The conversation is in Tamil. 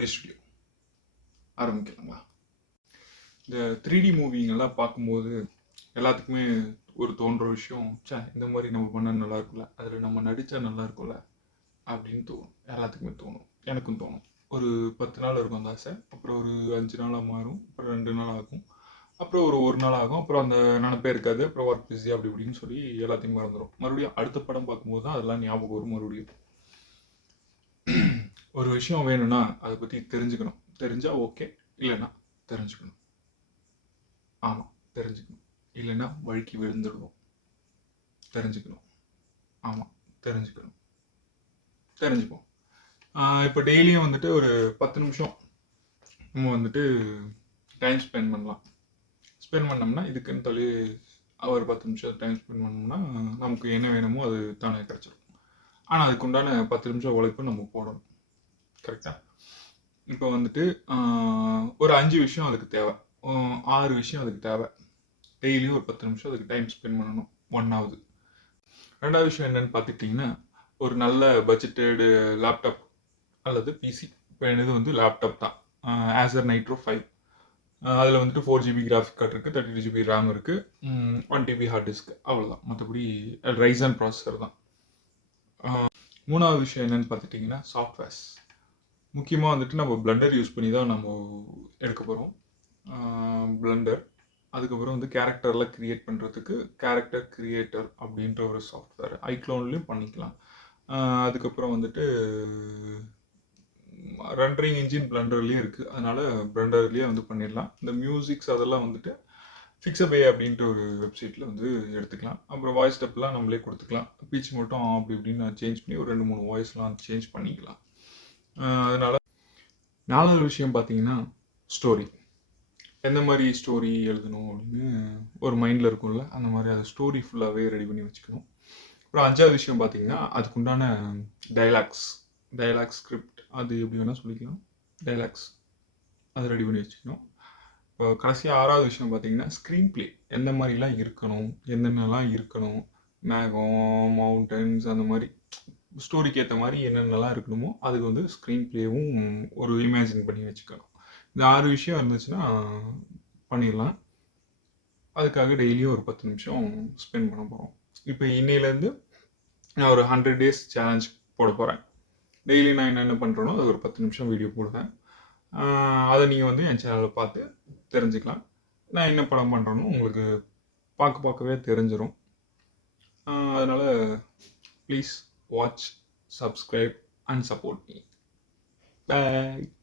கல்கி ஸ்டுடியோ ஆரம்பிக்கலாங்களா? இந்த 3D மூவிங்கெல்லாம் பார்க்கும்போது எல்லாத்துக்குமே ஒரு தோன்ற விஷயம், இந்த மாதிரி நம்ம பண்ணால் நல்லா இருக்கும்ல, அதில் நம்ம நடித்தா நல்லா இருக்கும்ல அப்படின்னு தோணும். எல்லாத்துக்குமே தோணும், எனக்கும் தோணும். ஒரு 10 நாள் இருக்கும் அந்த ஆசை, அப்புறம் ஒரு 5 நாளாக மாறும், அப்புறம் 2 நாள் ஆகும், அப்புறம் ஒரு நாள் ஆகும், அப்புறம் அந்த நினப்பே இருக்காது, அப்புறம் ஒர்க் பிஸி அப்படி இப்படின்னு சொல்லி எல்லாத்தையும் மறந்துடும். மறுபடியும் அடுத்த படம் பார்க்கும்போது தான் அதெல்லாம் ஞாபகம் வரும். மறுபடியும் ஒரு விஷயம் வேணும்னா அதை பற்றி தெரிஞ்சுக்கணும். தெரிஞ்சால் ஓகே, இல்லைன்னா தெரிஞ்சுக்கணும். ஆமாம், தெரிஞ்சுக்கணும். இல்லைன்னா வழுக்கி விழுந்துடுவோம். தெரிஞ்சுக்கணும். ஆமாம், தெரிஞ்சுக்கணும். தெரிஞ்சுப்போம். இப்போ டெய்லியும் வந்துட்டு ஒரு 10 நிமிஷம் நம்ம வந்துட்டு டைம் ஸ்பெண்ட் பண்ணலாம். ஸ்பெண்ட் பண்ணோம்னா இதுக்குன்னு சொல்லி ஒரு 10 நிமிஷம் டைம் ஸ்பெண்ட் பண்ணோம்னா நமக்கு என்ன வேணுமோ அது தானே கிடச்சிடும். ஆனால் அதுக்கு உண்டான 10 நிமிஷம் உழைப்பு நம்ம போடணும். கரெக்டாக? இப்போ வந்துட்டு ஒரு 5 விஷயம் அதுக்கு தேவை, 6 விஷயம் அதுக்கு தேவை. டெய்லியும் ஒரு 10 நிமிஷம் அதுக்கு டைம் ஸ்பெண்ட் பண்ணணும். ஒன்றாவது. ரெண்டாவது விஷயம் என்னன்னு பார்த்துக்கிட்டிங்கன்னா, ஒரு நல்ல பட்ஜெட்டடு லேப்டாப் அல்லது பிசி. இப்போ என்னது வந்து லேப்டாப் தான். Acer Nitro 5. அதில் வந்துட்டு 4GB கிராஃபிக் கார்டு இருக்குது, 32GB RAM இருக்குது, 1TB ஹார்ட் டிஸ்க், அவ்வளோதான். மற்றபடி ரைசன் ப்ராசஸர் தான். மூணாவது விஷயம் என்னன்னு பார்த்துட்டிங்கன்னா சாஃப்ட்வேர்ஸ். முக்கியமாக வந்துட்டு நம்ம பிளண்டர் யூஸ் பண்ணி தான் நம்ம எடுக்க போகிறோம். பிளண்டர், அதுக்கப்புறம் வந்து கேரக்டர்லாம் க்ரியேட் பண்ணுறதுக்கு கேரக்டர் க்ரியேட்டர் அப்படின்ற ஒரு சாஃப்ட்வேர் ஐக்ளோன்லேயும் பண்ணிக்கலாம். அதுக்கப்புறம் வந்துட்டு ரெண்டரிங் இன்ஜின் பிளண்டர்லேயும் இருக்குது, அதனால் பிளண்டர்லேயே வந்து பண்ணிடலாம். இந்த மியூசிக்ஸ் அதெல்லாம் வந்துட்டு ஃபிக்ஸபே அப்படின்ற ஒரு வெப்சைட்டில் வந்து எடுத்துக்கலாம். அப்புறம் வாய்ஸ் ஸ்டெப்லாம் நம்மளே கொடுத்துக்கலாம். பீச் மட்டும் அப்படி இப்படின்னு சேஞ்ச் பண்ணி ஒரு 2-3 வாய்ஸ்லாம் சேஞ்ச் பண்ணிக்கலாம். அதனால் நாலாவது விஷயம் பார்த்தீங்கன்னா ஸ்டோரி. எந்த மாதிரி ஸ்டோரி எழுதணும் அப்படின்னு ஒரு மைண்டில் இருக்கும்ல, அந்த மாதிரி அதை ஸ்டோரி ஃபுல்லாகவே ரெடி பண்ணி வச்சுக்கணும். அப்புறம் அஞ்சாவது விஷயம் பார்த்தீங்கன்னா அதுக்குண்டான டைலாக்ஸ் ஸ்கிரிப்ட், அது எப்படி வேணால் சொல்லிக்கலாம், டைலாக்ஸ் அது ரெடி பண்ணி வச்சுக்கணும். இப்போ கடைசியாக ஆறாவது விஷயம் பார்த்தீங்கன்னா ஸ்க்ரீன் பிளே எந்த மாதிரிலாம் இருக்கணும், என்னென்னலாம் இருக்கணும், மேகம், மவுண்டன்ஸ், அந்த மாதிரி ஸ்டோரிக்கு ஏற்ற மாதிரி என்னென்னலாம் இருக்கணுமோ அதுக்கு வந்து ஸ்க்ரீன் பிளேவும் ஒரு இமேஜின் பண்ணி வச்சுக்கணும். இந்த 6 விஷயம் இருந்துச்சுன்னா பண்ணிடலாம். அதுக்காக டெய்லியும் ஒரு 10 நிமிஷம் ஸ்பெண்ட் பண்ண போகிறோம். இப்போ இன்னையிலேருந்து நான் ஒரு 100 டேஸ் சேலஞ்ச் போட போகிறேன். டெய்லி நான் என்னென்ன பண்ணுறேனோ அது ஒரு 10 நிமிஷம் வீடியோ போடுவேன். அதை நீங்கள் வந்து என் சேனலில் பார்த்து தெரிஞ்சுக்கலாம். நான் என்ன படம் பண்ணுறேன்னு உங்களுக்கு பார்க்கவே தெரிஞ்சிடும். அதனால் please watch, subscribe and support me. Bye.